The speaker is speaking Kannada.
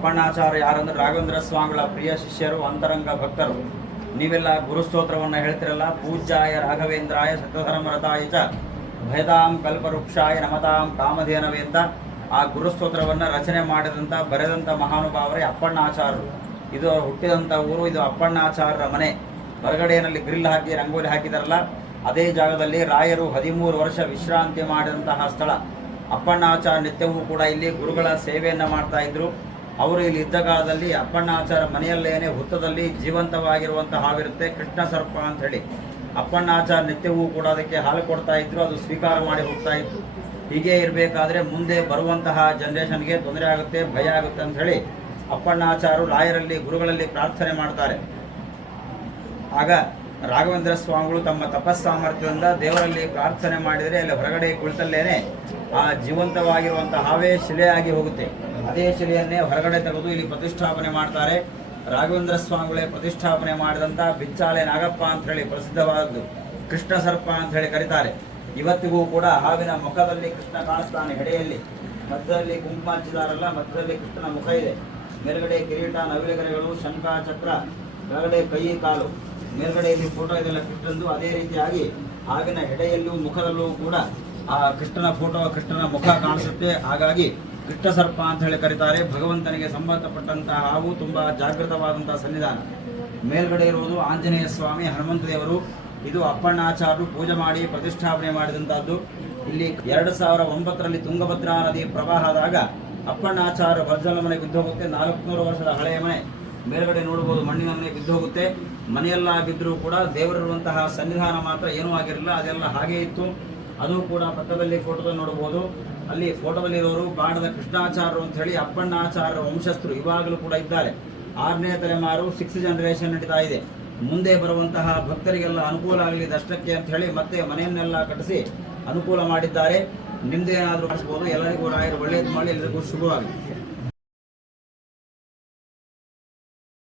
ಅಪ್ಪಣ್ಣಾಚಾರ್ಯ ಯಾರಂದ್ರೆ ರಾಘವೇಂದ್ರ ಸ್ವಾಮಿಗಳ ಪ್ರಿಯ ಶಿಷ್ಯರು, ಅಂತರಂಗ ಭಕ್ತರು. ನೀವೆಲ್ಲ ಗುರುಸ್ತೋತ್ರವನ್ನು ಹೇಳ್ತಿರಲ್ಲ. ಪೂಜ್ಯಾಯ ರಾಘವೇಂದ್ರಾಯ ಸತ್ಯಧರ್ಮರತಾಯ ಚ ಭಯದಾಂ ಕಲ್ಪವೃಕ್ಷಾಯ ನಮತಾಂ ಕಾಮಧೇನವೇ ಅಂತ ಆ ಗುರುಸ್ತೋತ್ರವನ್ನು ರಚನೆ ಮಾಡಿದಂಥ ಬರೆದಂಥ ಮಹಾನುಭಾವರೇ ಅಪ್ಪಣ್ಣಾಚಾರ್ಯರು. ಇದು ಅವರು ಹುಟ್ಟಿದಂಥ ಊರು. ಇದು ಅಪ್ಪಣ್ಣಾಚಾರ್ಯರ ಮನೆ. ಹೊರಗಡೆಯಲ್ಲಿ ಗ್ರಿಲ್ ಹಾಕಿ ರಂಗೋಲಿ ಹಾಕಿದಾರಲ್ಲ, ಅದೇ ಜಾಗದಲ್ಲಿ ರಾಯರು 13 ವರ್ಷ ವಿಶ್ರಾಂತಿ ಮಾಡಿದಂತಹ ಸ್ಥಳ. ಅಪ್ಪಣ್ಣಾಚಾರ್ಯ ನಿತ್ಯವೂ ಕೂಡ ಇಲ್ಲಿ ಗುರುಗಳ ಸೇವೆಯನ್ನು ಮಾಡ್ತಾ ಇದ್ರು. ಅವರು ಇಲ್ಲಿ ಇದ್ದ ಕಾಲದಲ್ಲಿ ಅಪ್ಪಣ್ಣಾಚಾರ್ಯ ಮನೆಯಲ್ಲೇನೆ ಹುತ್ತದಲ್ಲಿ ಜೀವಂತವಾಗಿರುವಂತಹ ಹಾವಿರುತ್ತೆ, ಕೃಷ್ಣ ಸರ್ಪ ಅಂತ ಹೇಳಿ. ಅಪ್ಪಣ್ಣಾಚಾರ್ಯ ನಿತ್ಯವೂ ಕೂಡ ಅದಕ್ಕೆ ಹಾಲು ಕೊಡ್ತಾ ಇದ್ರು, ಅದು ಸ್ವೀಕಾರ ಮಾಡಿ ಹೋಗ್ತಾ ಇತ್ತು. ಹೀಗೆ ಇರಬೇಕಾದ್ರೆ ಮುಂದೆ ಬರುವಂತಹ ಜನರೇಷನ್ಗೆ ತೊಂದರೆ ಆಗುತ್ತೆ, ಭಯ ಆಗುತ್ತೆ ಅಂತ ಹೇಳಿ ಅಪ್ಪಣ್ಣಾಚಾರ್ಯರು ರಾಯರಲ್ಲಿ ಗುರುಗಳಲ್ಲಿ ಪ್ರಾರ್ಥನೆ ಮಾಡ್ತಾರೆ. ಆಗ ರಾಘವೇಂದ್ರ ಸ್ವಾಮಿಗಳು ತಮ್ಮ ತಪಸ್ಸಾಮರ್ಥ್ಯದಿಂದ ದೇವರಲ್ಲಿ ಪ್ರಾರ್ಥನೆ ಮಾಡಿದರೆ ಅಲ್ಲಿ ಹೊರಗಡೆ ಕುಳಿತಲ್ಲೇನೆ ಆ ಜೀವಂತವಾಗಿರುವಂಥ ಹಾವೇ ಶಿಲೆಯಾಗಿ ಹೋಗುತ್ತೆ. ಅದೇ ಶಿಲೆಯನ್ನೇ ಹೊರಗಡೆ ತೆಗೆದು ಇಲ್ಲಿ ಪ್ರತಿಷ್ಠಾಪನೆ ಮಾಡ್ತಾರೆ. ರಾಘವೇಂದ್ರ ಸ್ವಾಮಿಗಳೇ ಪ್ರತಿಷ್ಠಾಪನೆ ಮಾಡಿದಂಥ ಬಿಚ್ಚಾಲೆ ನಾಗಪ್ಪ ಅಂತ ಹೇಳಿ ಪ್ರಸಿದ್ಧವಾದದ್ದು, ಕೃಷ್ಣ ಸರ್ಪ ಅಂತ ಹೇಳಿ ಕರೀತಾರೆ. ಇವತ್ತಿಗೂ ಕೂಡ ಹಾವಿನ ಮುಖದಲ್ಲಿ ಕೃಷ್ಣ ಕಾಣಿಸ್ತಾನೆ. ಹೆಡೆಯಲ್ಲಿ ಮಧ್ಯದಲ್ಲಿ ಕುಂಕುಮ ಹಚ್ಚಿದಾರಲ್ಲ, ಮಧ್ಯದಲ್ಲಿ ಕೃಷ್ಣನ ಮುಖ ಇದೆ. ಮೇಲ್ಗಡೆ ಕಿರೀಟ, ನವಿಲುಗರೆಗಳು, ಶಂಖ, ಚಕ್ರ, ಕೆಳಗಡೆ ಕೈ ಕಾಲು, ಮೇಲ್ಗಡೆಯಲ್ಲಿ ಫೋಟೋ ಇದೆಲ್ಲ ಕೃಷ್ಣಂದು. ಅದೇ ರೀತಿಯಾಗಿ ಹಾವಿನ ಹೆಡೆಯಲ್ಲೂ ಮುಖದಲ್ಲೂ ಕೂಡ ಆ ಕೃಷ್ಣನ ಫೋಟೋ, ಕೃಷ್ಣನ ಮುಖ ಕಾಣಿಸುತ್ತೆ. ಹಾಗಾಗಿ ಕೃಷ್ಣ ಸರ್ಪ ಅಂತ ಹೇಳಿ ಕರೀತಾರೆ. ಭಗವಂತನಿಗೆ ಸಂಬಂಧಪಟ್ಟಂತಹ ಹಾವು ತುಂಬಾ ಜಾಗೃತವಾದಂತಹ ಸನ್ನಿಧಾನ. ಮೇಲ್ಗಡೆ ಇರುವುದು ಆಂಜನೇಯ ಸ್ವಾಮಿ, ಹನುಮಂತ ದೇವರು. ಇದು ಅಪ್ಪಣ್ಣಾಚಾರ್ಯರು ಪೂಜೆ ಮಾಡಿ ಪ್ರತಿಷ್ಠಾಪನೆ ಮಾಡಿದಂತಹದ್ದು. ಇಲ್ಲಿ 2009ರಲ್ಲಿ ತುಂಗಭದ್ರಾ ನದಿ ಪ್ರವಾಹದಾಗ ಅಪ್ಪಣ್ಣಾಚಾರ್ಯ ವಜ್ರದ ಮನೆ ಬಿದ್ದು ಹೋಗುತ್ತೆ. 400 ವರ್ಷದ ಹಳೆಯ ಮನೆ. ಮೇಲ್ಗಡೆ ನೋಡಬಹುದು ಮಣ್ಣಿನ ಮನೆ ಬಿದ್ದು ಹೋಗುತ್ತೆ. ಮನೆಯೆಲ್ಲ ಬಿದ್ದರೂ ಕೂಡ ದೇವರಿರುವಂತಹ ಸನ್ನಿಧಾನ ಮಾತ್ರ ಏನೂ ಆಗಿರಲಿಲ್ಲ, ಅದೆಲ್ಲ ಹಾಗೆ ಇತ್ತು. ಅದು ಕೂಡ ಪಕ್ಕದಲ್ಲಿ ಫೋಟೋದಲ್ಲಿ ನೋಡಬಹುದು. ಅಲ್ಲಿ ಫೋಟೋದಲ್ಲಿರೋರು ಬಾಣದ ಕೃಷ್ಣಾಚಾರ್ಯರು ಅಂತ ಹೇಳಿ ಅಪ್ಪಣ್ಣಾಚಾರ್ಯರ ವಂಶಸ್ಥರು ಇವಾಗಲೂ ಕೂಡ ಇದ್ದಾರೆ. 6ನೇ ತಲೆಮಾರು, 6th ಜನರೇಷನ್ ನಡೀತಾ ಇದೆ. ಮುಂದೆ ಬರುವಂತಹ ಭಕ್ತರಿಗೆಲ್ಲ ಅನುಕೂಲ ಆಗಲಿ ದಷ್ಟಕ್ಕೆ ಅಂತ ಹೇಳಿ ಮತ್ತೆ ಮನೆಯನ್ನೆಲ್ಲ ಕಟ್ಟಿಸಿ ಅನುಕೂಲ ಮಾಡಿದ್ದಾರೆ. ನಿಮ್ದೇನಾದರೂ ಮಾಡಿಸ್ಬೋದು. ಎಲ್ಲರಿಗೂ ರಾಯರು ಒಳ್ಳೇದು ಮಾಡಿ ಎಲ್ಲರಿಗೂ ಶುಭವಾಗಲಿ.